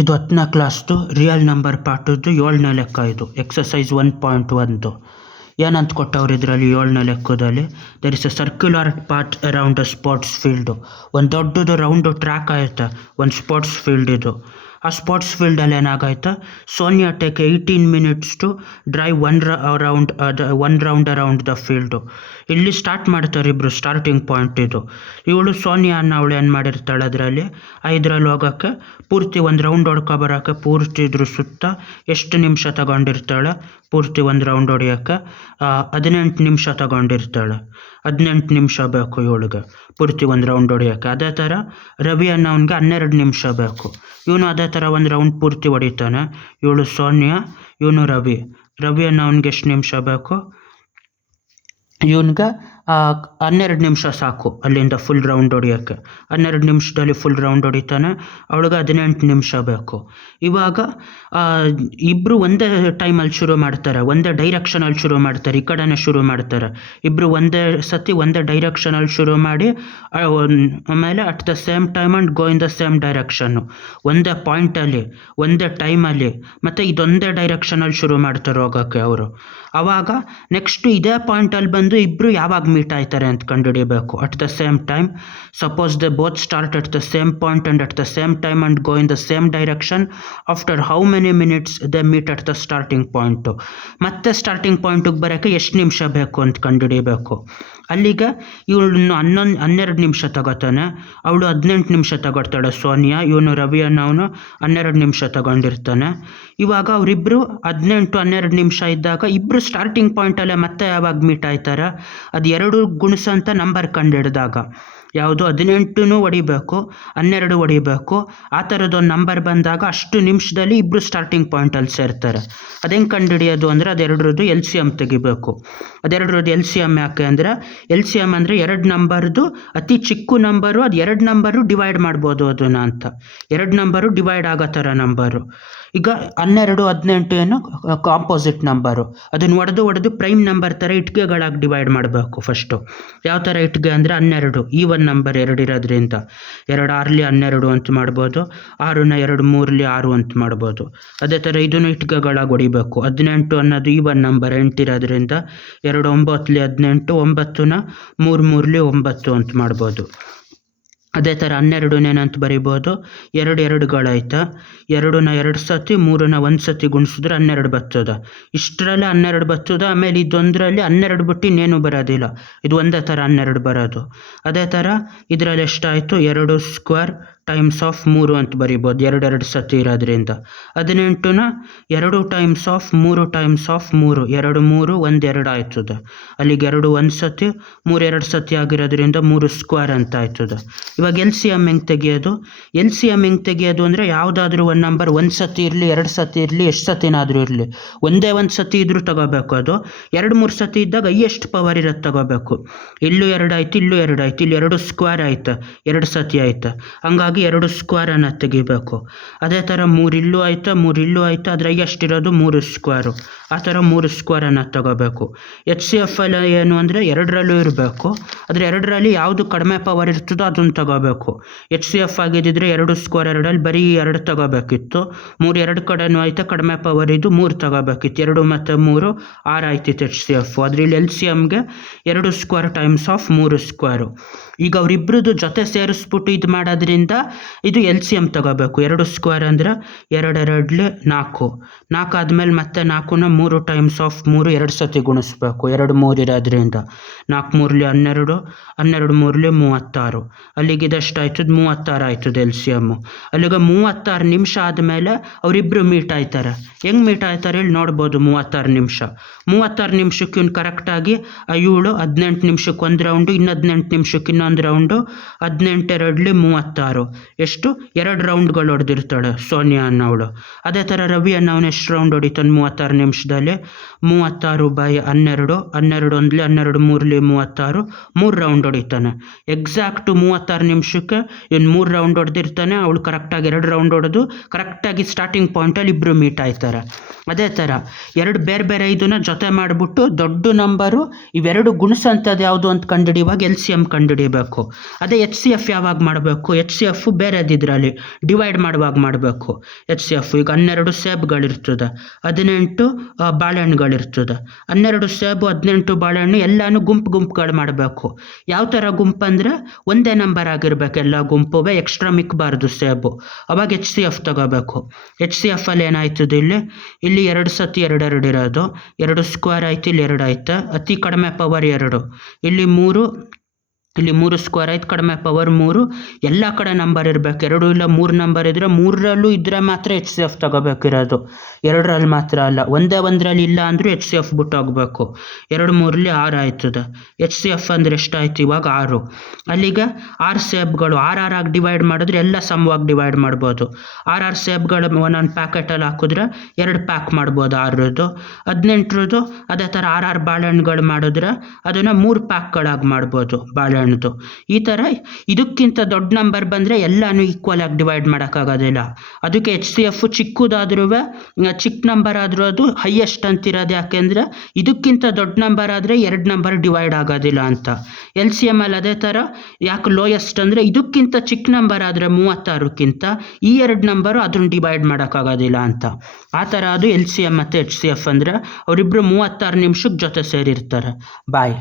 ಇದು 10ನೇ ಕ್ಲಾಸ್ದು real number ಪಾಠದ್ದು 7ನೇ ಲೆಕ್ಕ. ಇದು ಎಕ್ಸಸೈಸ್ 1.1. ಏನಂತ ಕೊಟ್ಟವ್ರು ಇದರಲ್ಲಿ 7ನೇ ಲೆಕ್ಕದಲ್ಲಿ, there is a circular path around a sports field. ಒಂದು ದೊಡ್ಡದು ರೌಂಡು ಟ್ರ್ಯಾಕ್ ಆಯ್ತಾ ಒಂದು ಸ್ಪೋರ್ಟ್ಸ್ ಫೀಲ್ಡ್. ಇದು ಆ ಸ್ಪೋರ್ಟ್ಸ್ ಫೀಲ್ಡಲ್ಲಿ ಏನಾಗೈತೆ, Sonia take 18 minutes to drive one round around the field. ಇಲ್ಲಿ ಸ್ಟಾರ್ಟ್ ಮಾಡ್ತಾರೆ ಇಬ್ಬರು, ಸ್ಟಾರ್ಟಿಂಗ್ ಪಾಯಿಂಟ್ ಇದು. ಇವಳು ಸೋನಿಯಾ ಅವಳು ಏನು ಮಾಡಿರ್ತಾಳೆ, ಅದರಲ್ಲಿ 5ರಲ್ಲಿ ಹೋಗೋಕ್ಕೆ ಪೂರ್ತಿ ಒಂದು ರೌಂಡ್ ಹೊಡ್ಕೊಬರೋಕ್ಕೆ ಪೂರ್ತಿ ಇದ್ರ ಸುತ್ತ ಎಷ್ಟು ನಿಮಿಷ ತಗೊಂಡಿರ್ತಾಳೆ, ಪೂರ್ತಿ ಒಂದು ರೌಂಡ್ ಹೊಡಿಯೋಕ್ಕೆ 18 ನಿಮಿಷ ತಗೊಂಡಿರ್ತಾಳೆ. 18 ನಿಮಿಷ ಬೇಕು ಇವಳಿಗೆ ಪೂರ್ತಿ ಒಂದು ರೌಂಡ್ ಹೊಡಿಯೋಕ್ಕೆ. ಅದೇ ಥರ ರವಿ ಅನ್ನೋನಿಗೆ 12 ನಿಮಿಷ ಬೇಕು. ಇವನು ಅದೇ ಥರ ಒಂದು ರೌಂಡ್ ಪೂರ್ತಿ ಹೊಡಿತಾನೆ. ಇವಳು ಸೋನಿಯಾ, ಇವನು ರವಿ ಅನ್ನೋನಿಗೆ ಎಷ್ಟು ನಿಮಿಷ ಬೇಕು, ಇವನಿಗೆ 12 ನಿಮಿಷ ಸಾಕು ಅಲ್ಲಿಂದ ಫುಲ್ ರೌಂಡ್ ಹೊಡಿಯೋಕ್ಕೆ. 12 ನಿಮಿಷದಲ್ಲಿ ಫುಲ್ ರೌಂಡ್ ಹೊಡಿತಾನೆ. ಅವಳಿಗೆ 18 ನಿಮಿಷ ಬೇಕು. ಇವಾಗ ಇಬ್ಬರು ಒಂದೇ ಟೈಮಲ್ಲಿ ಶುರು ಮಾಡ್ತಾರೆ, ಒಂದೇ ಡೈರೆಕ್ಷನಲ್ಲಿ ಶುರು ಮಾಡ್ತಾರೆ, ಈ ಕಡೆನೇ ಶುರು ಮಾಡ್ತಾರೆ. ಇಬ್ಬರು ಒಂದೇ ಸತಿ ಒಂದೇ ಡೈರೆಕ್ಷನಲ್ಲಿ ಶುರು ಮಾಡಿ ಆಮೇಲೆ at the same time and go in the same direction, ಒಂದೇ ಪಾಯಿಂಟಲ್ಲಿ ಒಂದೇ ಟೈಮಲ್ಲಿ ಮತ್ತು ಇದೊಂದೇ ಡೈರೆಕ್ಷನಲ್ಲಿ ಶುರು ಮಾಡ್ತಾರೆ ಹೋಗೋಕ್ಕೆ ಅವರು. ಆವಾಗ ನೆಕ್ಸ್ಟು ಇದೇ ಪಾಯಿಂಟಲ್ಲಿ ಬಂದು ಇಬ್ಬರು ಯಾವಾಗ ಮೀಟ್ ಆಯ್ತಾರೆ ಅಂತ ಕಂಡುಹಿಡಿಯಬೇಕು. At the same time, suppose they both start at the same point and at the same time and go in the same direction, after how many minutes they meet at the starting point. ಮತ್ತೆ starting ಪಾಯಿಂಟಿಗೆ ಬರೋಕ್ಕೆ ಎಷ್ಟು ನಿಮಿಷ ಬೇಕು ಅಂತ ಕಂಡುಹಿಡಿಯಬೇಕು. ಅಲ್ಲಿಗೆ ಇವಳನ್ನು 12 ನಿಮಿಷ ತಗೋತಾನೆ, ಅವಳು 18 ನಿಮಿಷ ತಗೊಳ್ತಾಳೆ ಸೋನಿಯಾ. ಇವನು ರವಿ ಅನ್ನೋನು 12 ನಿಮಿಷ ತಗೊಂಡಿರ್ತಾನೆ. ಇವಾಗ ಅವರಿಬ್ಬರು 18-12 ನಿಮಿಷ ಇದ್ದಾಗ ಇಬ್ಬರು ಸ್ಟಾರ್ಟಿಂಗ್ ಪಾಯಿಂಟಲ್ಲೇ ಮತ್ತೆ ಯಾವಾಗ ಮೀಟ್ ಆಯ್ತಾರೆ, ಅದು 2 ಗುಣಿಸಂತ ನಂಬರ್ ಕಂಡುಹಿಡಿದಾಗ, ಯಾವುದು 18 ಹೊಡಿಬೇಕು 12 ಹೊಡಿಬೇಕು, ಆ ಥರದ್ದೊಂದು ನಂಬರ್ ಬಂದಾಗ ಅಷ್ಟು ನಿಮಿಷದಲ್ಲಿ ಇಬ್ಬರು ಸ್ಟಾರ್ಟಿಂಗ್ ಪಾಯಿಂಟಲ್ಲಿ ಸೇರ್ತಾರೆ. ಅದು ಹೆಂಗೆ ಕಂಡುಹಿಡಿಯೋದು ಅಂದರೆ, ಅದೆರಡರದ್ದು ಎಲ್ ಸಿ ಎಮ್ ತೆಗಿಬೇಕು. ಅದೆರಡರದ್ದು ಎಲ್ ಸಿ ಎಮ್ ಯಾಕೆ ಅಂದರೆ, ಎಲ್ ಸಿ ಎಮ್ ಅಂದರೆ 2 ನಂಬರ್ದು ಅತಿ ಚಿಕ್ಕ ನಂಬರು, ಅದು 2 ನಂಬರು ಡಿವೈಡ್ ಮಾಡ್ಬೋದು ಅದನ್ನು ಅಂತ. 2 ನಂಬರು ಡಿವೈಡ್ ಆಗೋ ಥರ ನಂಬರು. ಈಗ 12, 18 ಏನು ಕಾಂಪೋಸಿಟ್ ನಂಬರು, ಅದನ್ನು ಹೊಡೆದು ಪ್ರೈಮ್ ನಂಬರ್ ಥರ ಇಟ್ಕೆಗಳಾಗಿ ಡಿವೈಡ್ ಮಾಡಬೇಕು ಫಸ್ಟು. ಯಾವ ಥರ ಇಟ್ಗೆ ಅಂದರೆ 12 ಈವನ್ ನಂಬರ್ 2 ಇರೋದ್ರಿಂದ 2 6ಲಿ 12 ಅಂತ ಮಾಡ್ಬೋದು, 6ನ 2 3ಲಿ 6 ಅಂತ ಮಾಡ್ಬೋದು. ಅದೇ ಥರ ಇದನ್ನು ಇಟ್ಕೆಗಳಾಗಿ ಹೊಡಿಬೇಕು. 18 ಅನ್ನೋದು ಈವನ್ ನಂಬರ್ 8 ಇರೋದ್ರಿಂದ 2 9ಲಿ 18, 9ನ 3 3ಲಿ 9 ಅಂತ ಮಾಡ್ಬೋದು. ಅದೇ ಥರ 12ನೇನಂತ ಬರಿಬೋದು, 2 2ಗಳಾಯ್ತಾ, 2ನ 2 ಸತಿ 3ನ 1 ಸತಿ ಗುಣಿಸಿದ್ರೆ 12 ಬರ್ತದೆ. ಇಷ್ಟರಲ್ಲಿ 12 ಬರ್ತದೆ. ಆಮೇಲೆ ಇದೊಂದರಲ್ಲಿ 12 ಬಿಟ್ಟು ಇನ್ನೇನು ಬರೋದಿಲ್ಲ, ಇದು ಒಂದೇ ಥರ 12 ಬರೋದು. ಅದೇ ಥರ ಇದರಲ್ಲಿ ಎಷ್ಟಾಯಿತು, 2 ಸ್ಕ್ವೇರ್ ಟೈಮ್ಸ್ ಆಫ್ 3 ಅಂತ ಬರಿಬೋದು, 2 2 ಸತಿ ಇರೋದ್ರಿಂದ. 18ನ 2 ಟೈಮ್ಸ್ ಆಫ್ 3 ಟೈಮ್ಸ್ ಆಫ್ 3, 2 3 1 2 ಆಯ್ತದೆ. ಅಲ್ಲಿಗೆ 2 1 ಸತಿ 3 2 ಸತಿ ಆಗಿರೋದ್ರಿಂದ 3 ಸ್ಕ್ವೇರ್ ಅಂತ ಆಯ್ತದೆ. ಇವಾಗ ಎಲ್ ಸಿ ಎಮ್ ಹೆಂಗೆ ತೆಗಿಯೋದು, ಎಲ್ ಸಿ ಎಮ್ ಹೆಂಗೆ ತೆಗಿಯೋದು ಅಂದರೆ, ಯಾವುದಾದ್ರೂ ಒಂದು ನಂಬರ್ 1 ಸತಿ ಇರಲಿ 2 ಸತಿ ಇರಲಿ ಎಷ್ಟು ಸತಿನಾದರೂ ಇರಲಿ, ಒಂದೇ 1 ಸತಿ ಇದ್ರೂ ತಗೋಬೇಕು. ಅದು 2 3 ಸತಿ ಇದ್ದಾಗ ಹೈಯೆಸ್ಟ್ ಪವರ್ ಇರೋದು ತಗೋಬೇಕು. ಇಲ್ಲೂ 2 ಆಯ್ತು, ಇಲ್ಲೂ 2 ಆಯ್ತು, ಇಲ್ಲಿ 2 ಸ್ಕ್ವೇರ್ ಆಯ್ತು, 2 ಸತಿ ಆಯ್ತು, ಹಂಗಾಗಿ 2 ಸ್ಕ್ವೇರನ್ನು ತೆಗಿಬೇಕು. ಅದೇ ಥರ 3 ಇಲ್ಲೂ ಆಯ್ತು, 3 ಇಲ್ಲೂ ಆಯ್ತು, ಅದ್ರ ಎಷ್ಟಿರೋದು 3 ಸ್ಕ್ವೇರು. ಆ ಥರ 3 ಸ್ಕ್ವೇರನ್ನು ತಗೋಬೇಕು. ಎಚ್ ಸಿ ಎಫ್ ಅಲ್ಲಿ ಏನು ಅಂದರೆ 2ರಲ್ಲೂ ಇರಬೇಕು, ಆದರೆ 2ರಲ್ಲಿ ಯಾವುದು ಕಡಿಮೆ ಪವರ್ ಇರ್ತದೋ ಅದನ್ನು ತಗೋಬೇಕು. ಎಚ್ ಸಿ ಎಫ್ ಆಗಿದ್ದಿದ್ರೆ 2 ಸ್ಕ್ವೇರ್ 2ರಲ್ಲಿ ಬರೀ 2 ತಗೋಬೇಕಿತ್ತು. 3 2 ಕಡೆನೂ ಆಯ್ತು, ಕಡಿಮೆ ಪವರ್ ಇದು 3 ತಗೋಬೇಕಿತ್ತು. 2 ಮತ್ತು 3 6 ಆಯ್ತಿತ್ತು ಎಚ್ ಸಿ ಎಫ್. ಅದರಲ್ಲಿ ಎಲ್ ಸಿ ಎಮ್ಗೆ 2 ಸ್ಕ್ವೇರ್ ಟೈಮ್ಸ್ ಆಫ್ 3 ಸ್ಕ್ವೇರು. ಈಗ ಅವರಿಬ್ಬರದ್ದು ಜೊತೆ ಸೇರಿಸ್ಬಿಟ್ಟು ಇದು ಮಾಡೋದ್ರಿಂದ ಇದು ಎಲ್ ಸಿ ಎಮ್ ತಗೋಬೇಕು. 2 ಸ್ಕ್ವೇರ್ ಅಂದರೆ 2 2ಲಿ 4, 4 ಆದಮೇಲೆ ಮತ್ತೆ 4ನ 3 ಟೈಮ್ಸ್ ಆಫ್ 3 2 ಸತಿ ಗುಣಿಸ್ಬೇಕು. 2 3 ಇರೋದ್ರಿಂದ 4 3ಲಿ 12, 12 3ಲಿ 36, ಅಲ್ಲಿಗೆ ಇದೆಷ್ಟು ಆಯ್ತದ 36 ಆಯ್ತದೆ ಎಲ್ ಸಿ ಎಮ್ಮು. ಅಲ್ಲಿಗೆ 36 ನಿಮಿಷ ಆದಮೇಲೆ ಅವರಿಬ್ಬರು ಮೀಟ್ ಆಯ್ತಾರೆ. ಹೆಂಗೆ ಮೀಟ್ ಆಯ್ತಾರೆ ಹೇಳಿ ನೋಡ್ಬೋದು. 36 ನಿಮಿಷ, 36 ನಿಮಿಷಕ್ಕೆ ಇವ್ನು ಕರೆಕ್ಟಾಗಿ ಇವಳು 18 ನಿಮಿಷಕ್ಕೆ ಒಂದು ರೌಂಡು, ಇನ್ನು 18 ನಿಮಿಷಕ್ಕೆ ಇನ್ನೊಂದು ರೌಂಡು, 18 2ಲಿ 36, ಎಷ್ಟು 2 ರೌಂಡ್ಗಳು ಹೊಡೆದಿರ್ತಾಳೆ ಸೋನಿಯಾ ಅನ್ನೋವಳು. ಅದೇ ಥರ ರವಿ ಅನ್ನೋನು ಎಷ್ಟು ರೌಂಡ್ ಹೊಡಿತಾನೆ 36 ನಿಮಿಷದಲ್ಲಿ, 36/12, 12 1ಲಿ 12 3ಲಿ 36, 3 ರೌಂಡ್ ಹೊಡಿತಾನೆ. ಎಕ್ಸಾಕ್ಟು 36 ನಿಮಿಷಕ್ಕೆ ಇವ್ನು 3 ರೌಂಡ್ ಹೊಡೆದಿರ್ತಾನೆ. ಅವಳು ಕರೆಕ್ಟಾಗಿ 2 ರೌಂಡ್ ಹೊಡೆದು ಕರೆಕ್ಟಾಗಿ ಸ್ಟಾರ್ಟಿಂಗ್ ಪಾಯಿಂಟಲ್ಲಿ ಇಬ್ಬರು ಮೀಟ್ ಆಯ್ತಾರೆ. ಅದೇ ಥರ 2 ಬೇರೆ ಬೇರೆ ಇದನ್ನ ಜೊತೆ ಮಾಡಿಬಿಟ್ಟು ದೊಡ್ಡ ನಂಬರು ಇವೆರಡು ಗುಣಿಸಂಥದ್ದು ಯಾವುದು ಅಂತ ಕಂಡುಹಿಡಿಯುವಾಗ ಎಲ್ ಸಿ ಎಮ್ ಕಂಡುಹಿಡಿಯಬೇಕು. ಮಾಡಬೇಕು. ಅದೇ ಎಚ್ ಸಿ ಎಫ್ ಯಾವಾಗ ಮಾಡಬೇಕು, ಎಚ್ ಸಿ ಎಫ್ ಬೇರೆದಿದ್ರಲ್ಲಿ ಡಿವೈಡ್ ಮಾಡುವಾಗ ಮಾಡಬೇಕು. ಎಚ್ ಸಿ ಎಫ್ ಈಗ 12 ಸೇಬ್ಗಳಿರ್ತದೆ, 18 ಬಾಳೆಹಣ್ಣುಗಳಿರ್ತದೆ. 12 ಸೇಬು 18 ಬಾಳೆಹಣ್ಣು ಎಲ್ಲನೂ ಗುಂಪುಗಳು ಮಾಡಬೇಕು. ಯಾವ ಥರ ಗುಂಪು ಅಂದರೆ ಒಂದೇ ನಂಬರ್ ಆಗಿರ್ಬೇಕು, ಎಲ್ಲ ಗುಂಪುವೆ ಎಕ್ಸ್ಟ್ರಾ ಮಿಕ್ಕಬಾರ್ದು ಸೇಬು. ಅವಾಗ ಎಚ್ ಸಿ ಎಫ್ ತಗೋಬೇಕು. ಎಚ್ ಸಿ ಎಫ್ ಅಲ್ಲಿ ಏನಾಯ್ತದೆ, ಇಲ್ಲಿ 2 ಸತಿ 2 ಇರೋದು, 2 ಸ್ಕ್ವೇರ್ ಆಯ್ತು, ಇಲ್ಲಿ 2 ಆಯ್ತು, ಅತಿ ಕಡಿಮೆ ಪವರ್ 2, ಇಲ್ಲಿ 3, ಇಲ್ಲಿ 3 ಸ್ಕ್ವೇರ್ ಆಯ್ತು, ಕಡಿಮೆ ಪವರ್ 3. ಎಲ್ಲ ಕಡೆ ನಂಬರ್ ಇರಬೇಕು. 2 ಇಲ್ಲ 3 ನಂಬರ್ ಇದ್ದರೆ 3ರಲ್ಲೂ ಇದ್ದರೆ ಮಾತ್ರ ಎಚ್ ಸಿ ಎಫ್ ತಗೋಬೇಕಿರೋದು, 2ರಲ್ಲಿ ಮಾತ್ರ ಅಲ್ಲ. ಒಂದರಲ್ಲಿ ಇಲ್ಲ ಅಂದರೂ ಎಚ್ ಸಿ ಎಫ್ ಬಿಟ್ಟು ಹೋಗ್ಬೇಕು. 2 3ರಲ್ಲಿ 6 ಆಯ್ತದೆ. ಎಚ್ ಸಿ ಎಫ್ ಅಂದರೆ ಎಷ್ಟಾಯ್ತು ಇವಾಗ 6. ಅಲ್ಲಿಗೆ 6 ಸೇಬ್ಗಳು 6 ಆಗಿ ಡಿವೈಡ್ ಮಾಡಿದ್ರೆ ಎಲ್ಲ ಸಮವಾಗಿ ಡಿವೈಡ್ ಮಾಡ್ಬೋದು. 6 ಸೇಬ್ಗಳು ಒಂದೊಂದು ಪ್ಯಾಕೆಟಲ್ಲಿ ಹಾಕಿದ್ರೆ 2 ಪ್ಯಾಕ್ ಮಾಡ್ಬೋದು 6ರದ್ದು. 18ರದ್ದು ಅದೇ ಥರ 6 ಬಾಳೆಹಣ್ಣುಗಳು ಮಾಡಿದ್ರೆ ಅದನ್ನು 3 ಪ್ಯಾಕ್ಗಳಾಗಿ ಮಾಡ್ಬೋದು ಬಾಳೆಹಣ್ಣು. ಈ ಥರ ಇದಕ್ಕಿಂತ ದೊಡ್ಡ ನಂಬರ್ ಬಂದರೆ ಎಲ್ಲನೂ ಈಕ್ವಲ್ ಆಗಿ ಡಿವೈಡ್ ಮಾಡೋಕ್ಕಾಗೋದಿಲ್ಲ. ಅದಕ್ಕೆ ಎಚ್ ಸಿ ಎಫ್ ಚಿಕ್ಕದಾದ್ರೂ ಚಿಕ್ಕ ನಂಬರ್ ಆದರೂ ಅದು ಹೈಯೆಸ್ಟ್ ಅಂತಿರೋದು. ಯಾಕೆಂದರೆ ಇದಕ್ಕಿಂತ ದೊಡ್ಡ ನಂಬರ್ ಆದರೆ 2 ನಂಬರ್ ಡಿವೈಡ್ ಆಗೋದಿಲ್ಲ ಅಂತ. ಎಲ್ ಸಿ ಎಮ್ ಅಲ್ಲಿ ಅದೇ ಥರ ಯಾಕೆ ಲೋಯೆಸ್ಟ್ ಅಂದರೆ ಇದಕ್ಕಿಂತ ಚಿಕ್ಕ ನಂಬರ್ ಆದರೆ 36ಕ್ಕಿಂತ ಈ 2 ನಂಬರು ಅದನ್ನು ಡಿವೈಡ್ ಮಾಡೋಕ್ಕಾಗೋದಿಲ್ಲ ಅಂತ. ಆ ಥರ ಅದು ಎಲ್ ಸಿ ಎಮ್ ಮತ್ತು ಎಚ್ ಸಿ ಎಫ್ ಅಂದರೆ ಅವರಿಬ್ಬರು 36 ನಿಮಿಷಕ್ಕೆ ಜೊತೆ ಸೇರಿರ್ತಾರೆ. ಬಾಯ್.